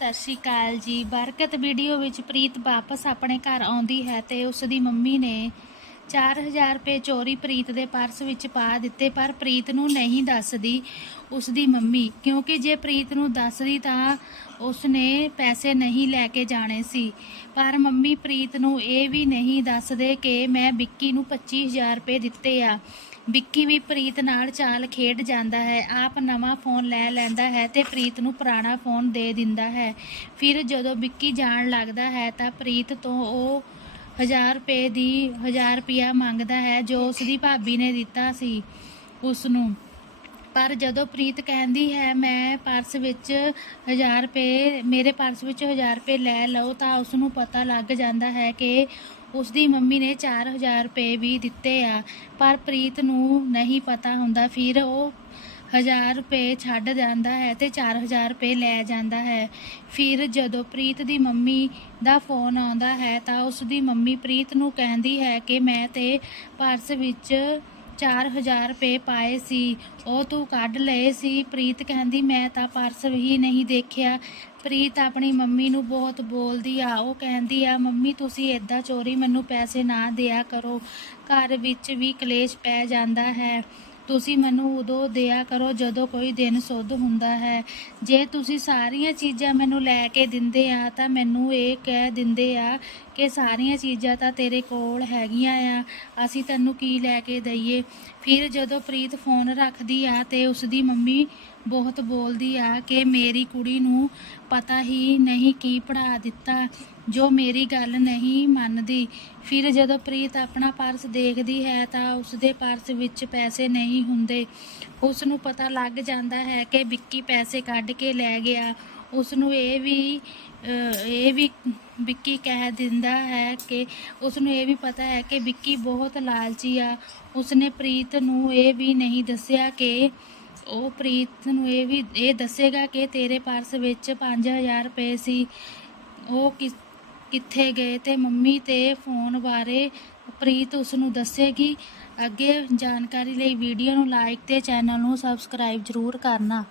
ਸਤਿ ਸ਼੍ਰੀ ਅਕਾਲ ਜੀ। ਬਰਕਤ ਵੀਡੀਓ ਵਿੱਚ ਪ੍ਰੀਤ ਵਾਪਸ ਆਪਣੇ ਘਰ ਆਉਂਦੀ ਹੈ ਤੇ ਉਸ ਦੀ ਮੰਮੀ ਨੇ 4000 ਰੁਪਏ ਚੋਰੀ ਪ੍ਰੀਤ ਦੇ ਪਰਸ ਵਿੱਚ ਪਾ ਦਿੱਤੇ, ਪਰ ਪ੍ਰੀਤ ਨੂੰ ਨਹੀਂ ਦੱਸਦੀ ਉਸ ਦੀ ਮੰਮੀ, ਕਿਉਂਕਿ ਜੇ ਪ੍ਰੀਤ ਨੂੰ ਦੱਸਦੀ ਤਾਂ ਉਸ ਨੇ ਪੈਸੇ ਨਹੀਂ ਲੈ ਕੇ ਜਾਣੇ ਸੀ। ਪਰ ਮੰਮੀ ਪ੍ਰੀਤ ਨੂੰ ਇਹ ਵੀ ਨਹੀਂ ਦੱਸਦੇ ਕਿ ਮੈਂ ਵਿੱਕੀ ਨੂੰ 25000 ਰੁਪਏ ਦਿੱਤੇ ਆ। ਵਿੱਕੀ ਵੀ ਪ੍ਰੀਤ ਨਾਲ ਚਾਲ ਖੇਡ ਜਾਂਦਾ ਹੈ, ਆਪ ਨਵਾਂ ਫੋਨ ਲੈ ਲੈਂਦਾ ਹੈ ਤੇ ਪ੍ਰੀਤ ਨੂੰ ਪੁਰਾਣਾ ਫੋਨ ਦੇ ਦਿੰਦਾ ਹੈ। ਫਿਰ ਜਦੋਂ ਵਿੱਕੀ ਜਾਣ ਲੱਗਦਾ ਹੈ ਤਾਂ ਪ੍ਰੀਤ ਤੋਂ ਉਹ 1000 ਰੁਪਏ ਦੀ 1000 ਰੁਪਿਆ ਮੰਗਦਾ ਹੈ, ਜੋ ਉਸ ਦੀ ਭਾਬੀ ਨੇ ਦਿੱਤਾ ਸੀ ਉਸ ਨੂੰ ਪਰ ਜਦੋਂ ਪ੍ਰੀਤ ਕਹਿੰਦੀ ਹੈ, ਮੈਂ ਪਰਸ ਵਿੱਚ 1000 ਰੁਪਏ, ਮੇਰੇ ਪਰਸ ਵਿੱਚ 1000 ਰੁਪਏ ਲੈ ਲਓ, ਤਾਂ ਉਸ ਨੂੰ ਪਤਾ ਲੱਗ ਜਾਂਦਾ ਹੈ ਕਿ ਉਸ ਦੀ ਮੰਮੀ ਨੇ 4000 ਰੁਪਏ ਵੀ ਦਿੱਤੇ ਆ। ਪਰ ਪ੍ਰੀਤ ਨੂੰ ਨਹੀਂ ਪਤਾ ਹੁੰਦਾ। ਫਿਰ ਉਹ 1000 ਰੁਪਏ ਛੱਡ ਜਾਂਦਾ ਹੈ ਤੇ 4000 ਰੁਪਏ ਲੈ ਜਾਂਦਾ ਹੈ। ਫਿਰ ਜਦੋਂ ਪ੍ਰੀਤ ਦੀ ਮੰਮੀ ਦਾ ਫੋਨ ਆਉਂਦਾ ਹੈ ਤਾਂ ਉਸ ਦੀ ਮੰਮੀ ਪ੍ਰੀਤ ਨੂੰ ਕਹਿੰਦੀ ਹੈ ਕਿ ਮੈਂ ਤੇ ਪਰਸ ਵਿੱਚ 4000 ਰੁਪਏ ਪਾਏ ਸੀ, ਉਹ ਤੂੰ ਕੱਢ ਲਏ ਸੀ। ਪ੍ਰੀਤ ਕਹਿੰਦੀ, ਮੈਂ ਤਾਂ ਪਰਸ ਵੀ ਨਹੀਂ ਦੇਖਿਆ। ਪ੍ਰੀਤ ਆਪਣੀ ਮੰਮੀ ਨੂੰ ਬਹੁਤ ਬੋਲਦੀ ਆ, ਉਹ ਕਹਿੰਦੀ ਆ, ਮੰਮੀ, ਤੁਸੀਂ ਏਦਾਂ ਚੋਰੀ ਮੈਨੂੰ ਪੈਸੇ ਨਾ ਦਿਆ ਕਰੋ। ਘਰ ਵਿੱਚ ਵੀ ਕਲੇਸ਼ ਪੈ ਜਾਂਦਾ ਹੈ। ਤੁਸੀਂ ਮੈਨੂੰ ਉਦੋਂ ਦਿਆ ਕਰੋ ਜਦੋਂ ਕੋਈ ਦਿਨ ਸੁੱਧ ਹੁੰਦਾ ਹੈ। ਜੇ ਤੁਸੀਂ ਸਾਰੀਆਂ ਚੀਜ਼ਾਂ ਮੈਨੂੰ ਲੈ ਕੇ ਦਿੰਦੇ ਆ, ਤਾਂ ਮੈਨੂੰ ਇਹ ਕਹਿ ਦਿੰਦੇ ਆ ਕਿ ਸਾਰੀਆਂ ਚੀਜ਼ਾਂ ਤਾਂ ਤੇਰੇ ਕੋਲ ਹੈਗੀਆਂ ਆ, ਅਸੀਂ ਤੈਨੂੰ ਕੀ ਲੈ ਕੇ ਦਈਏ? ਫਿਰ ਜਦੋਂ ਪ੍ਰੀਤ ਫੋਨ ਰੱਖਦੀ ਆ ਤੇ ਉਸ ਦੀ ਮੰਮੀ ਬਹੁਤ ਬੋਲਦੀ ਆ ਕਿ ਮੇਰੀ ਕੁੜੀ ਨੂੰ ਪਤਾ ਹੀ ਨਹੀਂ ਕੀ ਪੜਾ ਦਿੱਤਾ, ਜੋ ਮੇਰੀ ਗੱਲ ਨਹੀਂ ਮੰਨਦੀ। ਫਿਰ ਜਦੋਂ ਪ੍ਰੀਤ ਆਪਣਾ ਪਰਸ ਦੇਖਦੀ ਹੈ ਤਾਂ ਉਸ ਦੇ ਪਰਸ ਵਿੱਚ ਪੈਸੇ ਨਹੀਂ ਹੁੰਦੇ। ਉਸ ਨੂੰ ਪਤਾ ਲੱਗ ਜਾਂਦਾ ਹੈ ਕਿ ਵਿੱਕੀ ਪੈਸੇ ਕੱਢ ਕੇ ਲੈ ਗਿਆ। ਉਸ ਨੂੰ ਇਹ ਵੀ ਇਹ ਵੀ ਵਿੱਕੀ ਕਹਿ ਦਿੰਦਾ ਹੈ ਕਿ ਉਸ ਨੂੰ ਇਹ ਵੀ ਪਤਾ ਹੈ ਕਿ ਵਿੱਕੀ ਬਹੁਤ ਲਾਲਚੀ ਆ। ਉਸਨੇ ਪ੍ਰੀਤ ਨੂੰ ਇਹ ਵੀ ਨਹੀਂ ਦੱਸਿਆ ਕਿ ਉਹ ਪ੍ਰੀਤ ਨੂੰ ਇਹ ਵੀ, ਇਹ ਦੱਸੇਗਾ ਕਿ ਤੇਰੇ ਪਰਸ ਵਿੱਚ 5000 ਰੁਪਏ ਸੀ। ਉਹ ਕਿ- ਕਿੱਥੇ ਗਏ ਤੇ ਮੰਮੀ ਤੇ ਫੋਨ ਬਾਰੇ ਪ੍ਰੀਤ ਉਸ ਨੂੰ ਦੱਸੇਗੀ। ਅੱਗੇ ਜਾਣਕਾਰੀ ਲਈ ਵੀਡੀਓ ਨੂੰ ਲਾਈਕ ਤੇ ਚੈਨਲ ਨੂੰ ਸਬਸਕ੍ਰਾਈਬ ਜ਼ਰੂਰ ਕਰਨਾ।